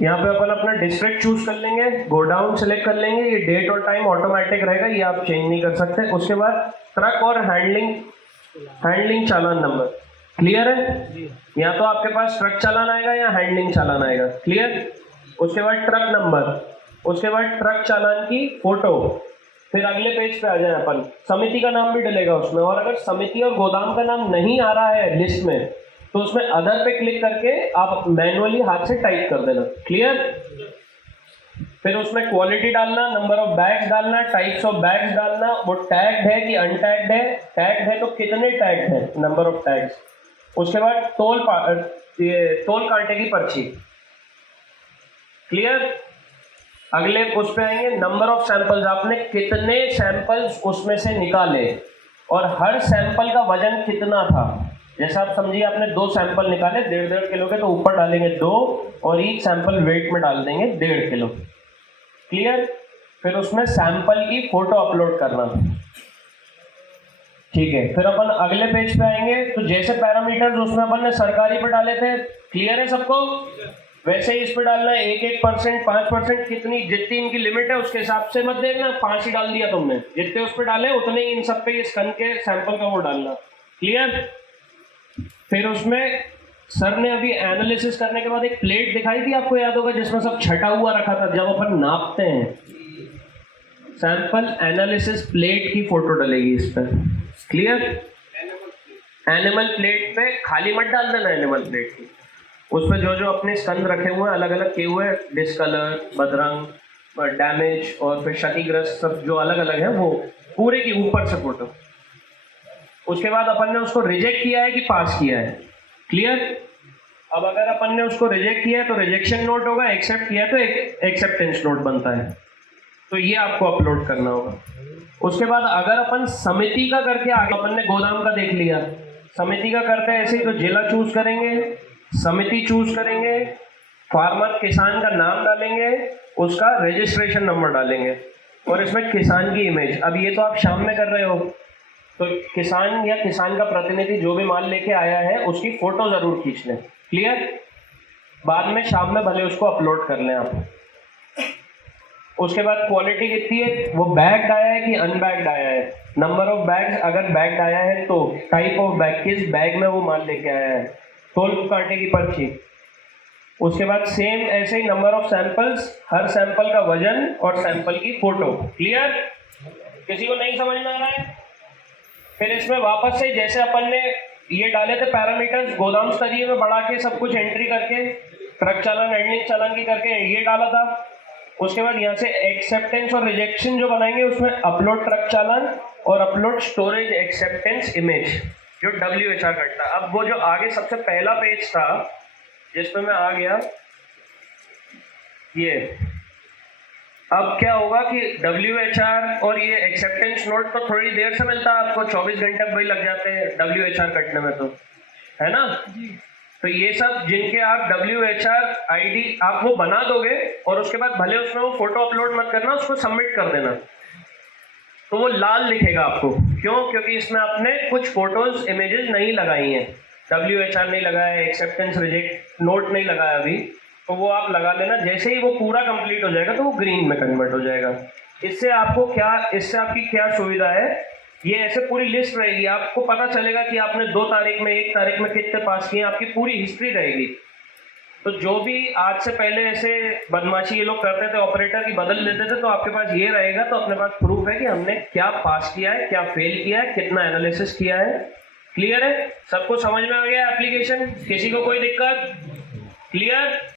यहाँ पे अपन अपना डिस्ट्रिक्ट चूज कर लेंगे, गो डाउन सेलेक्ट कर लेंगे, ये डेट और टाइम ऑटोमेटिक रहेगा, ये आप चेंज नहीं कर सकते। उसके बाद ट्रक और हैंडलिंग चालान नंबर, क्लियर है? या तो आपके पास ट्रक चालान आएगा या हैंडलिंग चालान आएगा, क्लियर? उसके बाद ट्रक नंबर, उसके बाद ट्रक चालान की फोटो। फिर अगले पेज पे आ जाए अपन, समिति का नाम भी डलेगा उसमें, और अगर समिति और गोदाम का नाम नहीं आ रहा है लिस्ट में तो उसमें अदर पे क्लिक करके आप मैनुअली हाथ से टाइप कर देना, क्लियर? फिर उसमें क्वालिटी डालना, नंबर ऑफ बैग्स डालना, टाइप्स ऑफ बैग्स डालना, वो टैग्ड है कि अनटैग्ड है, टैग्ड है तो कितने टैग्ड है, नंबर ऑफ टैग्स। उसके बाद तोल कांटे की पर्ची, क्लियर? अगले उस पे आएंगे, नंबर ऑफ सैंपल्स, आपने कितने सैंपल्स उसमें से निकाले और हर सैंपल का वजन कितना था। जैसा आप समझिए आपने 2 सैंपल निकाले 1.5 किलो के, तो ऊपर डालेंगे 2 और ईच सैंपल वेट में डाल देंगे 1.5 किलो, क्लियर? फिर उसमें सैंपल की फोटो अपलोड करना, ठीक है? फिर अपन अगले पेज पे आएंगे, तो जैसे पैरामीटर्स उसमें अपन ने सरकारी पे डाले थे, क्लियर है सबको? वैसे ही इस पे डालना है 1% 5%, कितनी जितनी इनकी लिमिट है उसके हिसाब से मत देखना, 5 ही डाल दिया तुमने, जितने उस पे डाले उतने ही इन सब पे इस स्तन के सैंपल का वो डालना, क्लियर? फिर उसमें सर ने अभी एनालिसिस करने के बाद एक प्लेट दिखाई थी, आपको याद होगा, जिसमें सब छटा हुआ रखा था जब अपन नापते हैं, सैंपल एनालिसिस प्लेट की फोटो डलेगी इस पर, क्लियर? एनिमल प्लेट पे खाली मत डाल देना, एनिमल प्लेट की उसमें जो जो अपने स्कंद रखे हुए हैं अलग अलग किए हुए हैं, डिस्कलर, बदरंग, डैमेज और फिर क्षतिग्रस्त, सब जो अलग अलग है वो पूरे की ऊपर से फोटो। उसके बाद अपन ने उसको रिजेक्ट किया है कि पास किया है, क्लियर? अब अगर अपन ने उसको रिजेक्ट किया है तो रिजेक्शन नोट होगा, एक्सेप्ट किया है तो एक्सेप्टेंस नोट बनता है, तो ये आपको अपलोड करना होगा। उसके बाद अगर अपन समिति का करके आगे, अपन ने गोदाम का देख लिया, समिति का करते हैं ऐसे ही, तो जिला चूज करेंगे, समिति चूज करेंगे, फार्मर किसान का नाम डालेंगे, उसका रजिस्ट्रेशन नंबर डालेंगे और इसमें किसान की इमेज। अब ये तो आप शाम में कर रहे हो, तो किसान या किसान का प्रतिनिधि जो भी माल लेके आया है उसकी फोटो जरूर खींच लें, क्लियर? बाद में शाम में भले उसको अपलोड कर लें आप। उसके बाद क्वालिटी कितनी है, वो बैग्ड आया है कि अनबैग्ड आया है, नंबर ऑफ बैग्स, अगर बैग्ड आया है तो टाइप ऑफ बैग, किस बैग में वो माल लेके आया है, तोल कांटे की पर्ची। उसके बाद सेम ऐसे ही नंबर ऑफ सैंपल्स, हर सैंपल का वजन और सैंपल की फोटो, क्लियर? किसी को नहीं समझ में आ रहा है? फिर इसमें वापस से जैसे अपन ने ये डाले थे पैरामीटर्स, गोदाम स्तरीय में बढ़ा के सब कुछ एंट्री करके, ट्रक चालान, हैंडलिंग चालान की करके ये डाला था। उसके बाद यहाँ से एक्सेप्टेंस और रिजेक्शन जो बनाएंगे उसमें अपलोड ट्रक चालान और अपलोड स्टोरेज एक्सेप्टेंस इमेज, जो WHR करता है। अब वो जो आगे सबसे पहला पेज था जिसमें मैं आ गया, ये अब क्या होगा कि WHR और ये एक्सेप्टेंस नोट तो थोड़ी देर से मिलता है आपको, 24 घंटे वही लग जाते हैं WHR कटने में, तो है ना? तो ये सब जिनके आप WHR ID आप वो बना दोगे और उसके बाद भले उसमें वो फोटो अपलोड मत करना, उसको सबमिट कर देना, तो वो लाल लिखेगा आपको। क्यों? क्योंकि इसमें आपने कुछ फोटोज इमेजेस नहीं लगाई हैं, WHR नहीं लगाया, एक्सेप्टेंस रिजेक्ट नोट नहीं लगाया अभी, तो वो आप लगा लेना। जैसे ही वो पूरा कंप्लीट हो जाएगा तो वो ग्रीन में कन्वर्ट हो जाएगा। इससे आपको क्या, इससे आपकी क्या सुविधा है, ये ऐसे पूरी लिस्ट रहेगी, आपको पता चलेगा कि आपने 2 तारीख में 1 तारीख में कितने पास किए, आपकी पूरी हिस्ट्री रहेगी। तो जो भी आज से पहले ऐसे बदमाशी ये लोग करते थे, ऑपरेटर की बदल लेते थे, तो आपके पास ये रहेगा, तो अपने पास प्रूफ है कि हमने क्या पास किया है, क्या फेल किया है, कितना एनालिसिस किया है, क्लियर है? सबको समझ में आ गया एप्लीकेशन? किसी को कोई दिक्कत? क्लियर?